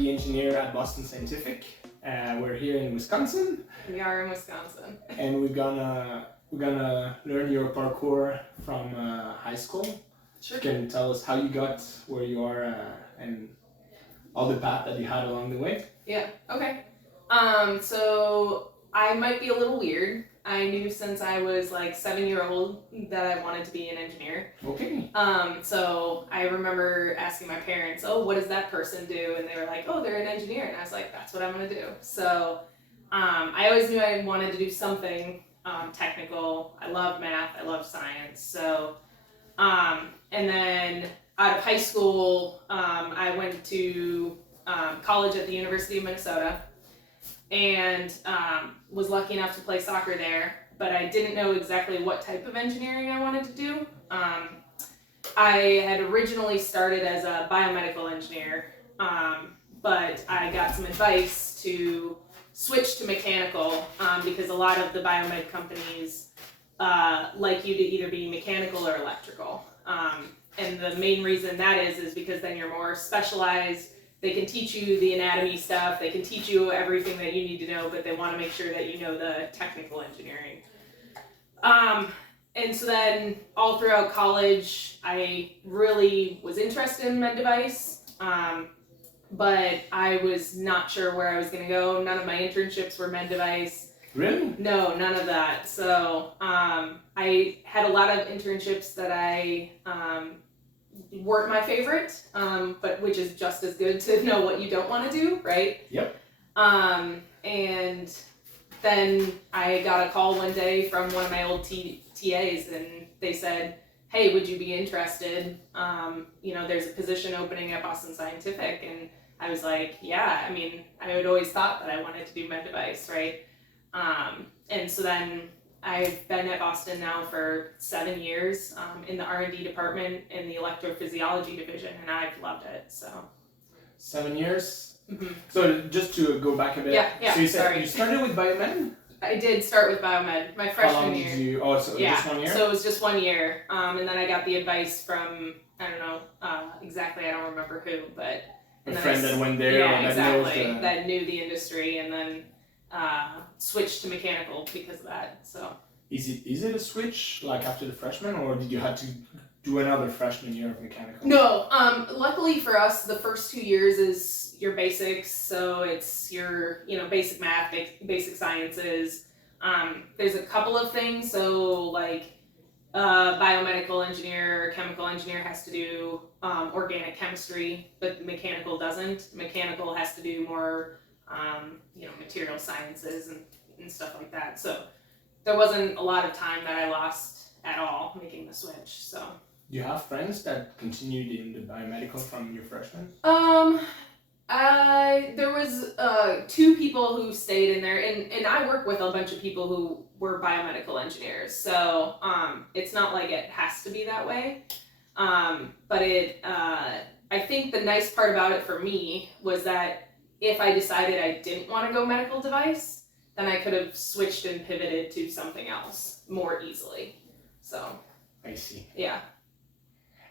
R&D engineer at Boston Scientific. We're here in Wisconsin. We are in Wisconsin. And we're gonna learn your parkour from high school. Sure. You can tell us how you got where you are and all the path that you had along the way. Yeah, okay. So I might be a little weird. I knew since I was like 7-year-old that I wanted to be an engineer. Okay. So I remember asking my parents, oh, what does that person do? And they were like, oh, they're an engineer. And I was like, that's what I'm going to do. So I always knew I wanted to do something technical. I love math. I love science. So, and then out of high school, I went to college at the University of Minnesota. And was lucky enough to play soccer there, but I didn't know exactly what type of engineering I wanted to do. I had originally started as a biomedical engineer, but I got some advice to switch to mechanical because a lot of the biomed companies like you to either be mechanical or electrical. And the main reason that is because then you're more specialized. They can teach you the anatomy stuff, they can teach you everything that you need to know, but they want to make sure that you know the technical engineering. And so then all throughout college, I really was interested in med device, but I was not sure where I was going to go. None of my internships were med device. Really? No, none of that. So I had a lot of internships that I weren't my favorite, but which is just as good to know what you don't want to do, right? Yep. And then I got a call one day from one of my old TAs, and they said, hey, would you be interested? There's a position opening at Boston Scientific. And I was like, yeah, I mean, I had always thought that I wanted to do med device, right? And so then I've been at Boston now for 7 years in the R&D department in the electrophysiology division, and I've loved it. So 7 years. Mm-hmm. So just to go back a bit. Yeah. So you said sorry. you started with biomed. I did start with biomed my freshman year. Did you? Oh, so just 1 year. So it was just 1 year, and then I got the advice from I don't know exactly. I don't remember who, but a friend that went there. Yeah, that exactly. That knew the industry, and then switched to mechanical because of that. So is it easy to switch like after the freshman, or did you have to do another freshman year of mechanical? No, luckily for us, the first 2 years is your basics. So it's your basic math, basic sciences. There's a couple of things. So like biomedical engineer or chemical engineer has to do organic chemistry, but mechanical doesn't. Mechanical has to do more material sciences and stuff like that. So there wasn't a lot of time that I lost at all making the switch. So Do you have friends that continued in the biomedical from your freshman? There was 2 people who stayed in there, and I work with a bunch of people who were biomedical engineers. So it's not like it has to be that way. But I think the nice part about it for me was that if I decided I didn't want to go medical device, then I could have switched and pivoted to something else more easily. So I see. Yeah.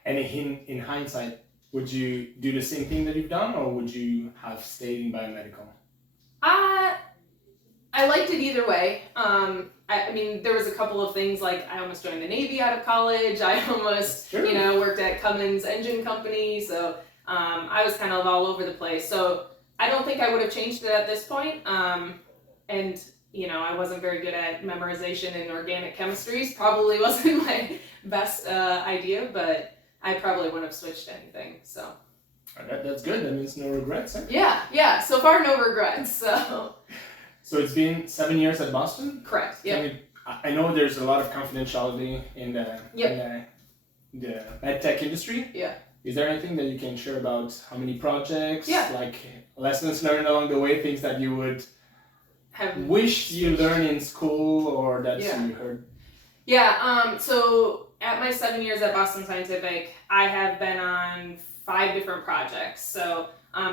And in hindsight, would you do the same thing that you've done, or would you have stayed in biomedical? I liked it either way. I mean, there was a couple of things, like I almost joined the Navy out of college. I almost, worked at Cummins Engine Company. So I was kind of all over the place. So I don't think I would have changed it at this point. And I wasn't very good at memorization and organic chemistries. Probably wasn't my best idea, but I probably wouldn't have switched anything. So that's good. That means no regrets. Huh? Yeah. So far, no regrets. So it's been 7 years at Boston? Correct. Yeah. I know there's a lot of confidentiality in the MedTech industry. Yeah. Is there anything that you can share about how many projects? Yeah. Like lessons learned along the way, things that you would have wished you learned in school or that you heard? Yeah. So at my 7 years at Boston Scientific, I have been on 5 different projects. So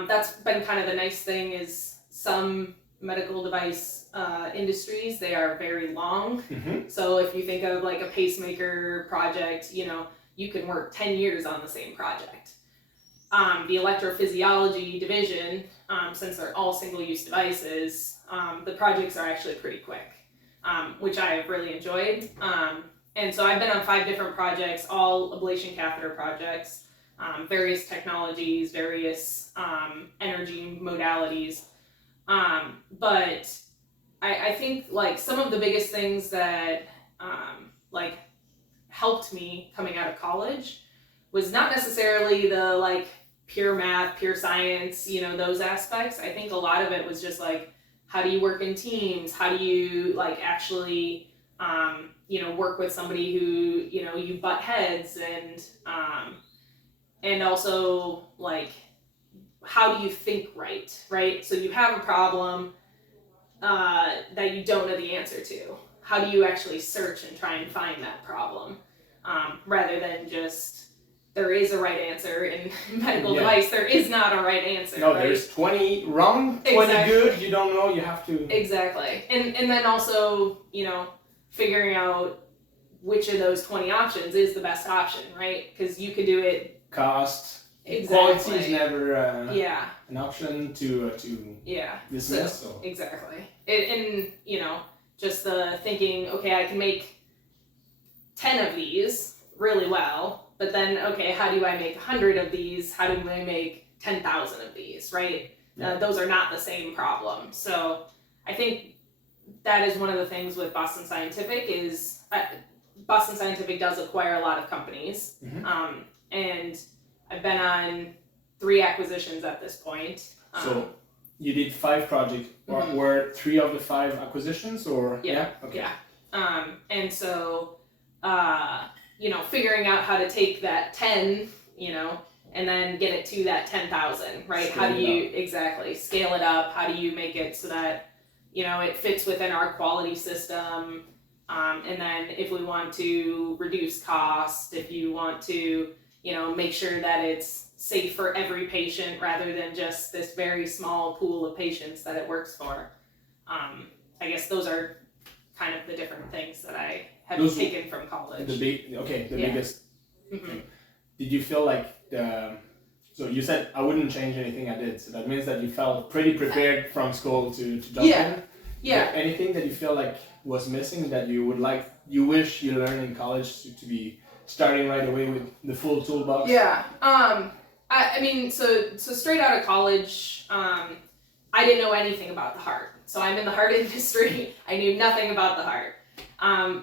that's been kind of the nice thing is some medical device industries, they are very long. Mm-hmm. So if you think of like a pacemaker project, you can work 10 years on the same project. The electrophysiology division, since they're all single-use devices, the projects are actually pretty quick, which I have really enjoyed. And so I've been on 5 different projects, all ablation catheter projects, various technologies, various energy modalities. But I think like some of the biggest things that like helped me coming out of college was not necessarily the like pure math, pure science, you know, those aspects. I think a lot of it was just like, how do you work in teams? How do you like actually, you know, work with somebody who, you know, you butt heads, and also like, how do you think right? So you have a problem that you don't know the answer to. How do you actually search and try and find that problem? Rather than just, there is a right answer in medical device, there is not a right answer. No, right? There's 20 wrong, 20 Exactly. good, you don't know, you have to... Exactly. And then also, you know, figuring out which of those 20 options is the best option, right? Because you could do it... Cost. Exactly. Quality is never yeah. an option to dismiss. So, exactly. And, you know, just the thinking, okay, I can make 10 of these really well, but then, okay, how do I make 100 of these? How do I make 10,000 of these, right? Yeah. Those are not the same problem. So I think that is one of the things with Boston Scientific is Boston Scientific does acquire a lot of companies. Mm-hmm. And I've been on 3 acquisitions at this point. So you did 5 projects. Mm-hmm. Were 3 of the 5 acquisitions or? Yeah. Okay. Yeah. And so, you know, figuring out how to take that 10, you know, and then get it to that 10,000, right? How do you exactly scale it up? How do you make it so that, you know, it fits within our quality system? And then if we want to reduce cost, if you want to, you know, make sure that it's safe for every patient rather than just this very small pool of patients that it works for. I guess those are kind of the different things that I have taken from college. The biggest. Mm-hmm. Did you feel like so you said I wouldn't change anything I did, so that means that you felt pretty prepared from school to jump in? Yeah. Anything that you feel like was missing that you wish you learned in college to be starting right away with the full toolbox? Yeah. I mean, so straight out of college, I didn't know anything about the heart. So I'm in the heart industry. I knew nothing about the heart.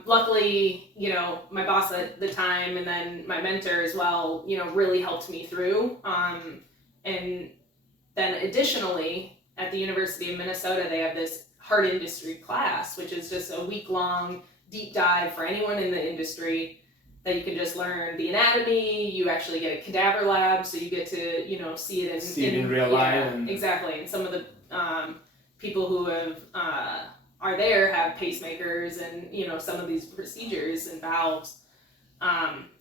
Luckily, you know, my boss at the time and then my mentor as well, you know, really helped me through. And then additionally, at the University of Minnesota, they have this heart industry class, which is just a week-long deep dive for anyone in the industry that you can just learn the anatomy. You actually get a cadaver lab, so you get to, you know, see it in real life. Exactly. And some of the people who have are there have pacemakers and, you know, some of these procedures and valves.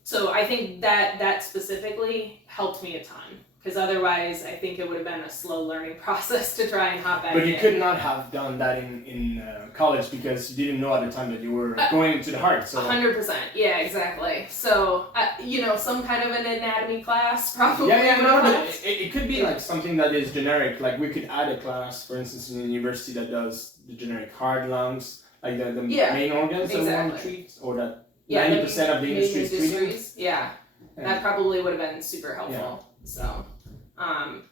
So I think that specifically helped me a ton, because otherwise I think it would have been a slow learning process to try and hop back in. But you could not have done that in college because you didn't know at the time that you were going into the heart. So 100%. Yeah, exactly. So, you know, some kind of an anatomy class probably. It could be like something that is generic. Like we could add a class, for instance, in a university that does the generic heart, lungs, like the main organs that we want to treat, or that 90% of the industry is treating. Yeah, that probably would have been super helpful. So,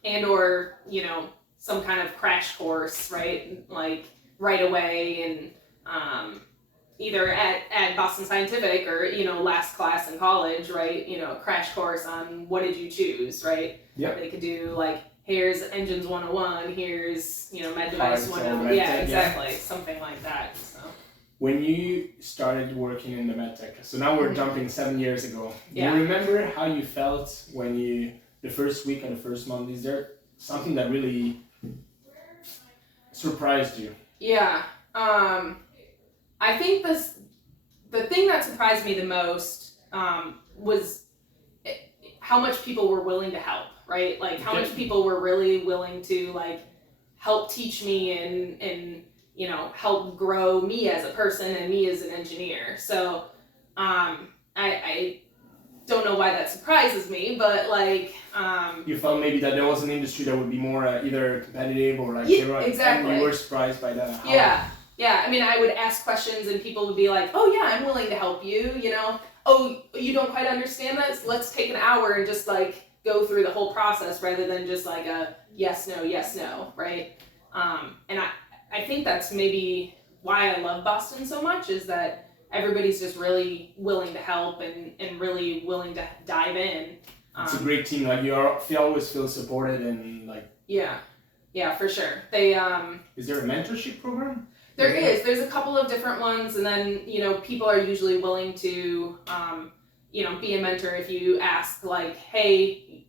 and or, you know, some kind of crash course, right? Like right away, and either at Boston Scientific or, you know, last class in college, right? You know, a crash course on what did you choose, right? Yeah. They could do like, here's Engines 101, here's, you know, Med Device 101. MedTech, Yeah, exactly. Something like that. So. When you started working in the MedTech, so now we're jumping 7 years ago. Do you remember how you felt when the first week and the first month? Is there something that really surprised you? Yeah. I think the thing that surprised me the most was how much people were willing to help, right? Like how much people were really willing to like help teach me and you know, help grow me as a person and me as an engineer. So I don't know why that surprises me, but like You felt maybe that there was an industry that would be more either competitive or like exactly. And you were surprised by that. Yeah. I mean, I would ask questions and people would be like, "Oh yeah, I'm willing to help you." You know, "Oh, you don't quite understand this? Let's take an hour and just like go through the whole process rather than just like a yes no, right?" And I think that's maybe why I love Boston so much, is that everybody's just really willing to help and really willing to dive in. It's a great team. Like you always feel supported and like. Yeah, for sure. They Is there a mentorship program? There is. There's a couple of different ones, and then people are usually willing to be a mentor if you ask like, hey,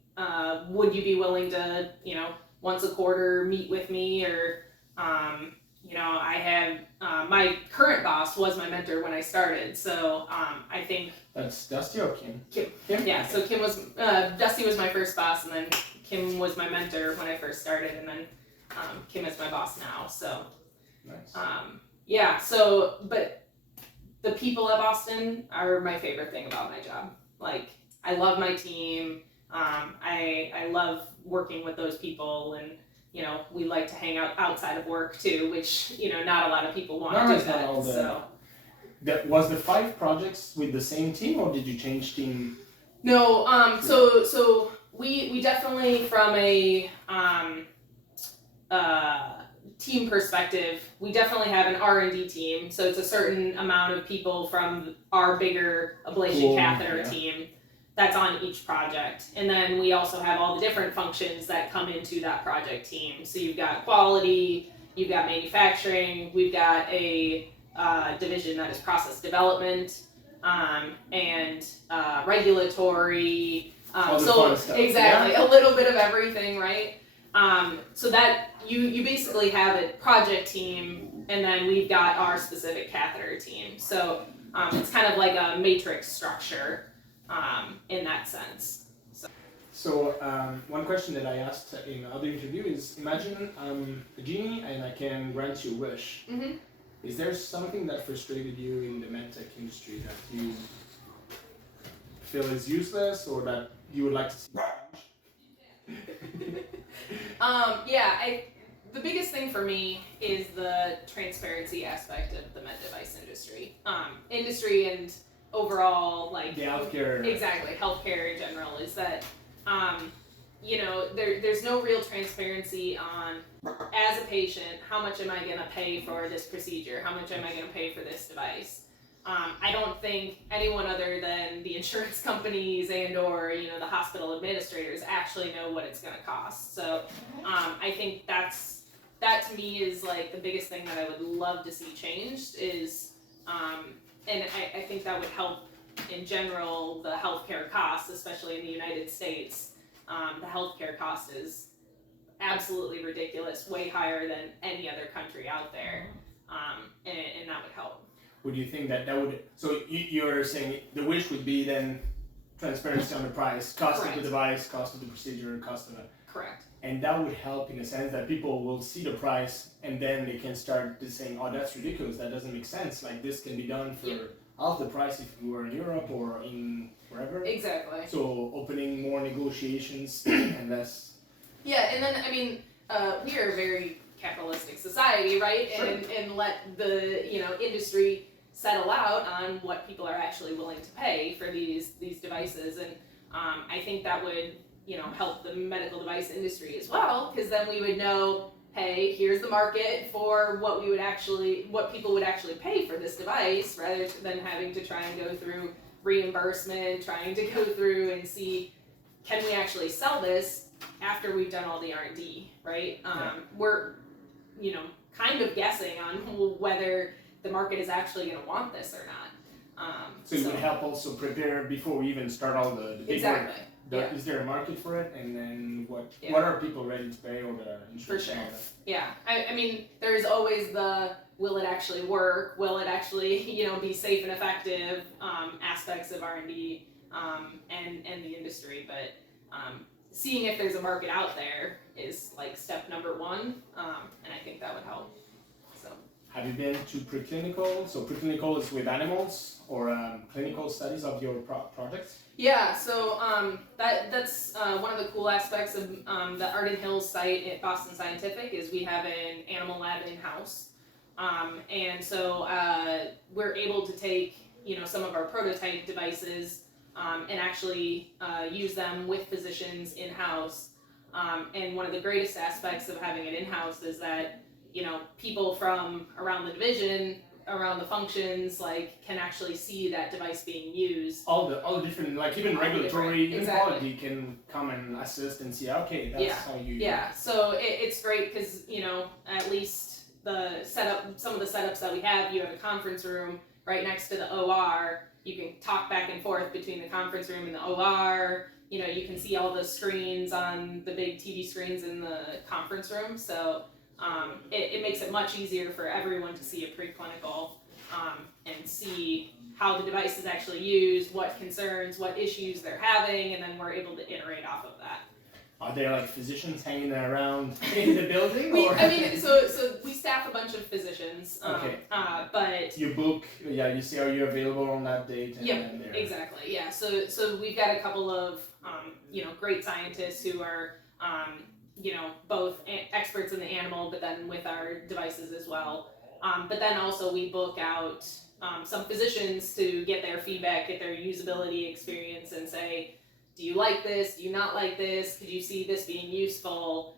would you be willing to once a quarter meet with me, or I have my current boss was my mentor when I started, so I think that's Dusty or Kim? Kim. Yeah. So Kim was Dusty was my first boss, and then Kim was my mentor when I first started, and then Kim is my boss now. So nice. But the people at Boston are my favorite thing about my job. Like, I love my team. I love working with those people, and we like to hang out outside of work too, which not a lot of people want to do that. So. Was the 5 projects with the same team, or did you change team? No. So we definitely, from a team perspective, we definitely have an R&D team. So it's a certain amount of people from our bigger ablation catheter team that's on each project. And then we also have all the different functions that come into that project team. So you've got quality, you've got manufacturing, we've got a division that is process development, and regulatory. So exactly, a little bit of everything, right? So that you basically have a project team, and then we've got our specific catheter team. So it's kind of like a matrix structure in that sense. So one question that I asked in other interview is, imagine I'm a genie and I can grant you a wish. Mm-hmm. Is there something that frustrated you in the MedTech industry that you feel is useless, or that you would like to see change? The biggest thing for me is the transparency aspect of the med device industry. Industry and overall, like the healthcare. Exactly, healthcare in general, is that there's no real transparency on, as a patient, how much am I going to pay for this procedure? How much am I going to pay for this device? I don't think anyone other than the insurance companies and or the hospital administrators actually know what it's going to cost. So I think that to me is like the biggest thing that I would love to see changed is, and I think that would help in general the healthcare costs, especially in the United States. The healthcare cost is absolutely ridiculous, way higher than any other country out there, and that would help. Would you think that would, so you're saying the wish would be then transparency on the price, cost of the device, cost of the procedure, cost of it. Correct. And that would help in a sense that people will see the price and then they can start saying, oh, that's ridiculous, that doesn't make sense, like this can be done for half the price if you were in Europe or in wherever. Exactly. So opening more negotiations and less. Yeah, and then, I mean, we are a very capitalistic society, right? Sure. And let the industry settle out on what people are actually willing to pay for these devices, and I think that would help the medical device industry as well, because then we would know, hey, here's the market for what people would actually pay for this device, rather than having to try and go through reimbursement, trying to go through and see, can we actually sell this after we've done all the R&D, right? We're kind of guessing on whether the market is actually going to want this or not. So it would help also prepare before we even start all the big work. Yeah. Is there a market for it? And then what are people ready to pay, or the insurance? For sure. Yeah. I mean, there's always the, will it actually work? Will it actually, be safe and effective aspects of R&D and the industry. But seeing if there's a market out there is like step number one, and I think that would help. So have you been to preclinical? So preclinical is with animals or clinical studies of your projects? Yeah, so that's one of the cool aspects of the Arden Hills site at Boston Scientific is we have an animal lab in-house. And so we're able to take, some of our prototype devices and actually use them with physicians in-house. And one of the greatest aspects of having it in-house is that, people from around the division, around the functions, can actually see that device being used. All the different, even regulatory, even quality can come and assist and see, okay, that's how you... Yeah, so it's great because, at least some of the setups that we have, you have a conference room right next to the OR. You can talk back and forth between the conference room and the OR. You can see all the screens on the big TV screens in the conference room. So it makes it much easier for everyone to see a preclinical and see how the device is actually used, what concerns, what issues they're having, and then we're able to iterate off of that. Are there physicians hanging around in the building? So we staff a bunch of physicians. Okay. But you book, you see, are you available on that date? Yep, exactly. Yeah. So we've got a couple of great scientists who are both experts in the animal, but then with our devices as well. But then also we book out some physicians to get their feedback, get their usability experience, and say, do you like this? Do you not like this? Could you see this being useful?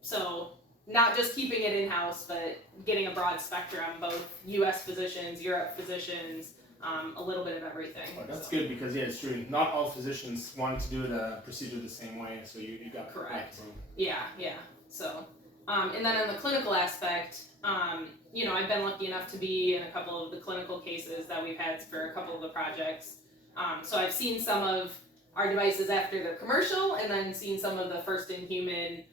So not just keeping it in-house, but getting a broad spectrum, both U.S. physicians, Europe physicians, a little bit of everything. Oh, that's good because, it's true. Not all physicians want to do the procedure the same way, so you got correct. Yeah. So, and then in the clinical aspect, I've been lucky enough to be in a couple of the clinical cases that we've had for a couple of the projects. So I've seen some of our devices after they're commercial, and then seen some of the first in human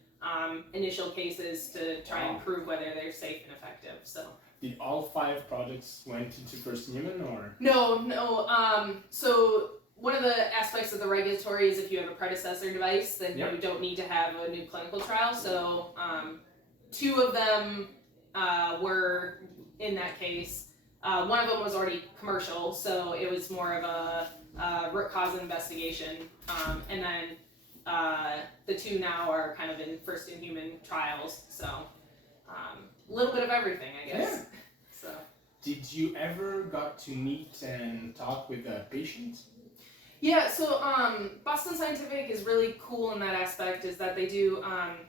initial cases to try and prove whether they're safe and effective. So. Did all 5 projects went into first in human or? No. So one of the aspects of the regulatory is if you have a predecessor device, then you don't need to have a new clinical trial. So 2 of them were in that case. One of them was already commercial, so it was more of a root cause investigation, and then the 2 now are kind of in first in human trials, so a little bit of everything, I guess. Yeah. So. Did you ever got to meet and talk with a patient? Yeah, so Boston Scientific is really cool in that aspect, is that they do,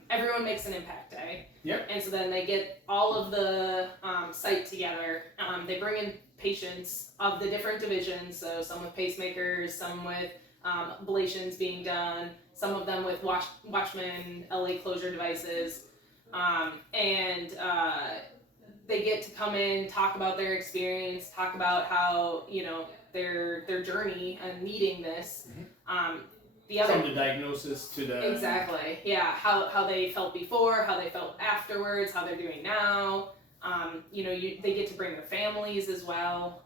everyone makes an impact day. Yep. And so then they get all of the site together. They bring in patients of the different divisions, so some with pacemakers, some with ablations being done, some of them with Watchman LA closure devices. And they get to come in, talk about their experience, talk about how, their journey and needing this. Mm-hmm. From the diagnosis to the... Exactly, yeah. How they felt before, how they felt afterwards, how they're doing now. They get to bring their families as well.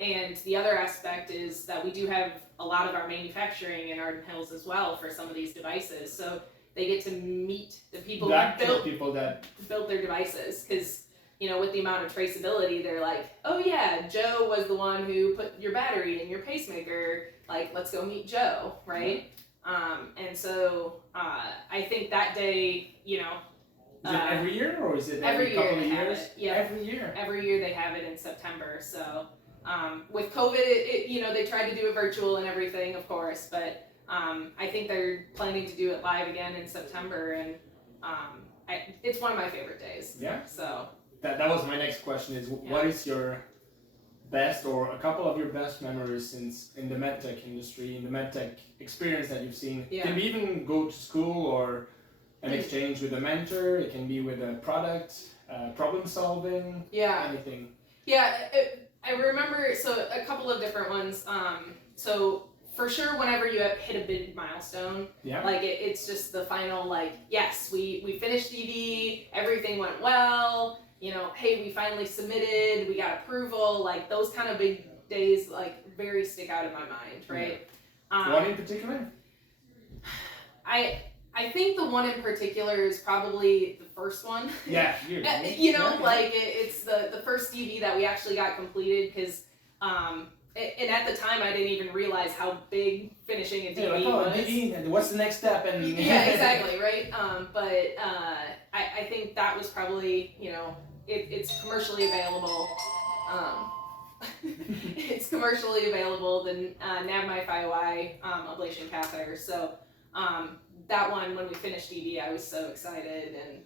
And the other aspect is that we do have a lot of our manufacturing in Arden Hills as well for some of these devices. So they get to meet the people that built their devices, because with the amount of traceability, they're like, oh yeah, Joe was the one who put your battery in your pacemaker, let's go meet Joe, right? And so I think that day, is it every year, or is it every couple of years? Yeah, every year they have it in September. So with COVID, they tried to do it virtual and everything, of course, but I think they're planning to do it live again in September, and it's one of my favorite days. Yeah. So that was my next question. Is what is your best, or a couple of your best memories since in the MedTech industry, in the MedTech experience that you've seen? Yeah. It can be even go to school or an exchange with a mentor. It can be with a product, problem solving. Yeah. Anything. Yeah. I remember a couple of different ones. So for sure, whenever you hit a big milestone, it's just the final yes, we finished EV, everything went well. Hey, we finally submitted, we got approval. Those kind of big days very stick out in my mind, right? What in particular? I think the one in particular is probably the first one. Yeah, it's the first DV that we actually got completed because, and at the time I didn't even realize how big finishing a DV was. DV, what's the next step? And yeah, exactly, right. I think that was probably it's commercially available. It's commercially available, the NavMyFIOI ablation catheter. So that one, when we finished DV, I was so excited, and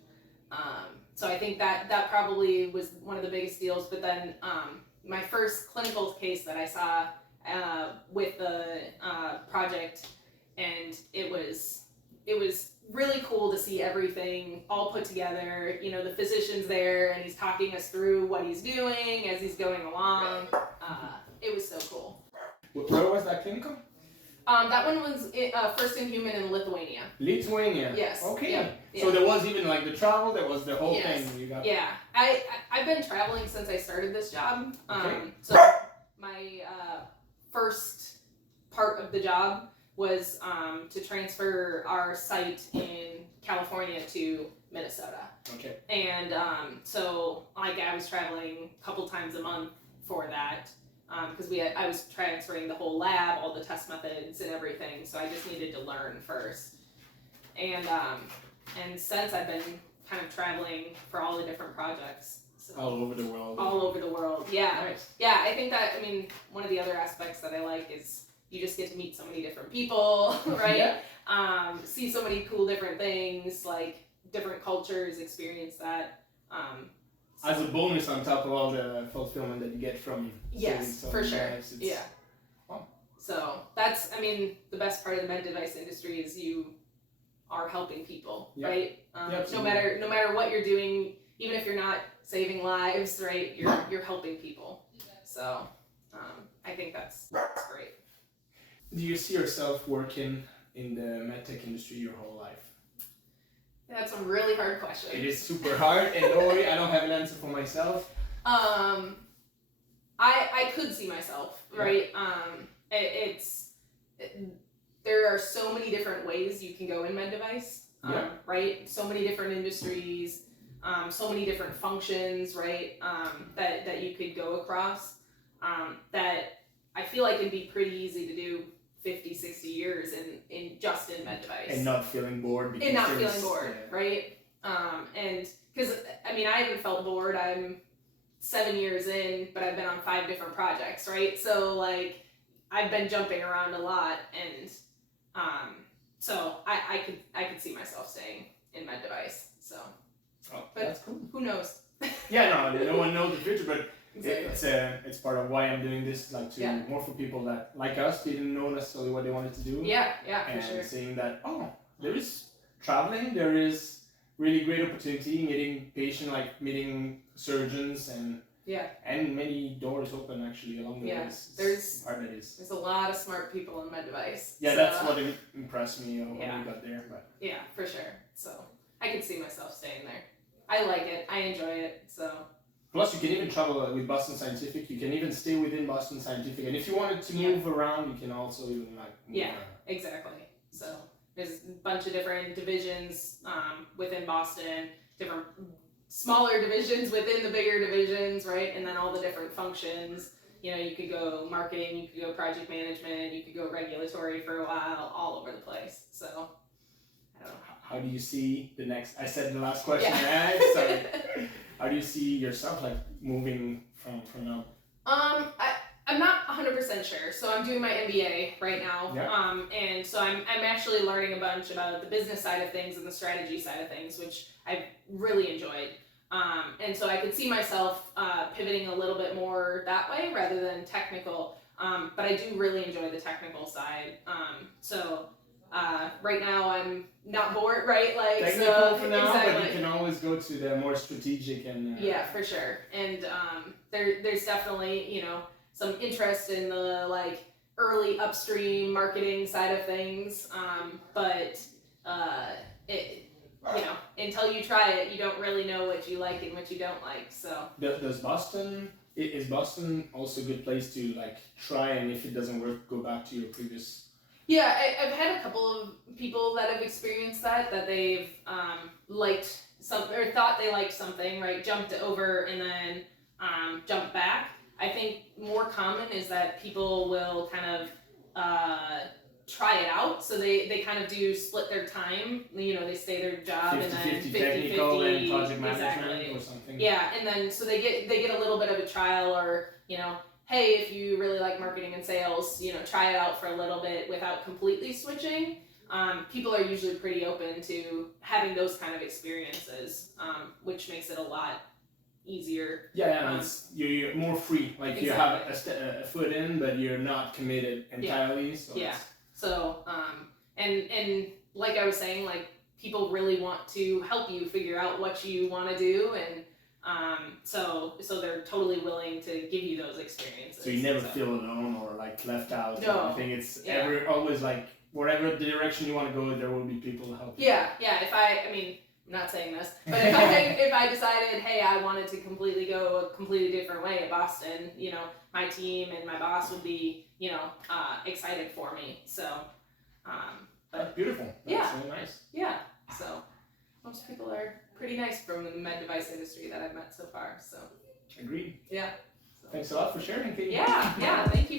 so I think that probably was one of the biggest deals. But then my first clinical case that I saw with the project, and it was really cool to see everything all put together. The physician's there and he's talking us through what he's doing as he's going along. It was so cool. Where was that clinical? That one was first in human in Lithuania. Lithuania. Yes. Okay. Yeah. So there was even like the travel. There was the whole thing. You got. Yeah. I've been traveling since I started this job. Okay. So my first part of the job was to transfer our site in California to Minnesota. Okay. And so I was traveling a couple times a month for that. Because I was transferring the whole lab, all the test methods and everything, so I just needed to learn first. And since I've been kind of traveling for all the different projects. So all over the world. All over the world, yeah. Nice. Yeah, I think that, one of the other aspects that I like is you just get to meet so many different people, right? Yeah. See so many cool different things, like different cultures, experience that. As a bonus on top of all the fulfillment that you get from yes, for sure. Lives, yeah. Fun. So that's, the best part of the med device industry is you are helping people, right? No matter what you're doing, even if you're not saving lives, right? You're helping people. So I think that's great. Do you see yourself working in the MedTech industry your whole life? That's a really hard question. It is super hard, and don't worry, I don't have an answer for myself. I could see myself, right? There are so many different ways you can go in med device, right? So many different industries, so many different functions, right? That you could go across. That I feel like it'd be pretty easy to do 50, 60 years in just in med device. And not feeling bored. Right? And because, I haven't felt bored. I'm 7 years in, but I've been on 5 different projects, right? So, I've been jumping around a lot, and so I could see myself staying in med device, so. Oh, but that's cool. Who knows? Yeah, no one knows the future, but exactly. It's part of why I'm doing this, more for people that, like us, didn't know necessarily what they wanted to do. Yeah, and for sure. Saying that, there is traveling, there is really great opportunity, meeting patients, meeting surgeons, and many doors open actually along the way. There's a lot of smart people in med device. Yeah, so, that's what impressed me when we got there. But. Yeah, for sure. So I could see myself staying there. I like it. I enjoy it. So. Plus, you can even travel with Boston Scientific. You can even stay within Boston Scientific, and if you wanted to move around, you can also even move around. Exactly. So there's a bunch of different divisions within Boston, different smaller divisions within the bigger divisions, right? And then all the different functions. You could go marketing, you could go project management, you could go regulatory for a while, all over the place. So I don't know. How do you see the next? I said the last question. Sorry. How do you see yourself moving from now? I'm not 100% sure. So I'm doing my MBA right now. Yeah. And so I'm actually learning a bunch about the business side of things and the strategy side of things, which I've really enjoyed. And so I could see myself pivoting a little bit more that way rather than technical. But I do really enjoy the technical side. Right now I'm not bored, right? Technical for now, exactly. But you can always go to the more strategic and. Yeah, for sure. And there's definitely some interest in the early upstream marketing side of things, but until you try it, you don't really know what you like and what you don't like. So. Is Boston also a good place to try, and if it doesn't work, go back to your previous Yeah, I've had a couple of people that have experienced that they've liked something or thought they liked something, right? Jumped over and then jumped back. I think more common is that people will kind of try it out. So they kind of do split their time. They stay their job 50, and then 50 technical and project management exactly. or something. Yeah, and then so they get a little bit of a trial, or hey, if you really like marketing and sales, try it out for a little bit without completely switching. People are usually pretty open to having those kind of experiences, which makes it a lot easier. Yeah, you're more free. Like exactly. You have a foot in, but you're not committed entirely. Yeah. So and like I was saying, like people really want to help you figure out what you want to do, and so they're totally willing to give you those experiences. So you never feel alone or like left out. No. I think it's always like whatever the direction you want to go, there will be people to help you. Yeah. I'm not saying this, but if I decided, hey, I wanted to completely go a completely different way at Boston, my team and my boss would be, excited for me. So, that's beautiful. That's so nice. Yeah. So most people are pretty nice from the med device industry that I've met so far. So. Agreed. Yeah. So. Thanks a lot for sharing, Katie. Yeah. Thank you.